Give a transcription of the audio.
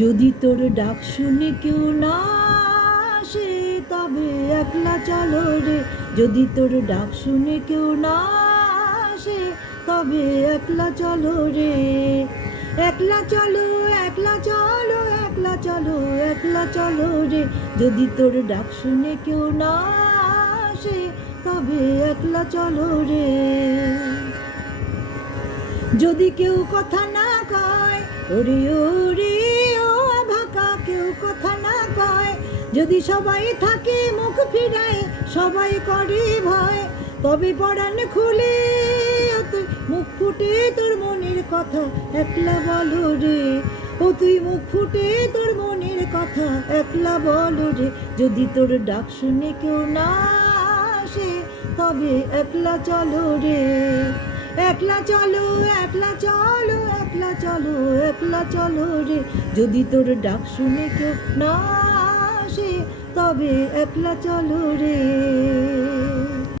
যদি তোর ডাক শুনে কেউ না আসে তবে একলা চলো রে। যদি তোর ডাক শুনে কেউ না আসে তবে একলা চলো রে। একলা চলো, একলা চলো, একলা চলো, একলা চলো রে। যদি তোর ডাক শুনে কেউ না আসে তবে একলা চলো রে। যদি কেউ কথা না কয়, ওরে ওরে ও ভাকা, কেউ কথা না কয়, যদি সবাই থাকে মুখ ফিরায়, সবাই করে ভয়, তবে পরাণ খুলে তুই মুখ ফুটে তোর মনের কথা একলা বলো রে। ও তুই মুখ ফুটে তোর মনের কথা একলা বলো রে। যদি তোর ডাক শুনে কেউ না আসে তবে একলা চলো রে। একলা চলো, একলা চলো, একলা চলো, একলা চলো রে। যদি তোর ডাক শুনে কেউ না আসে তবে একলা চলো রে।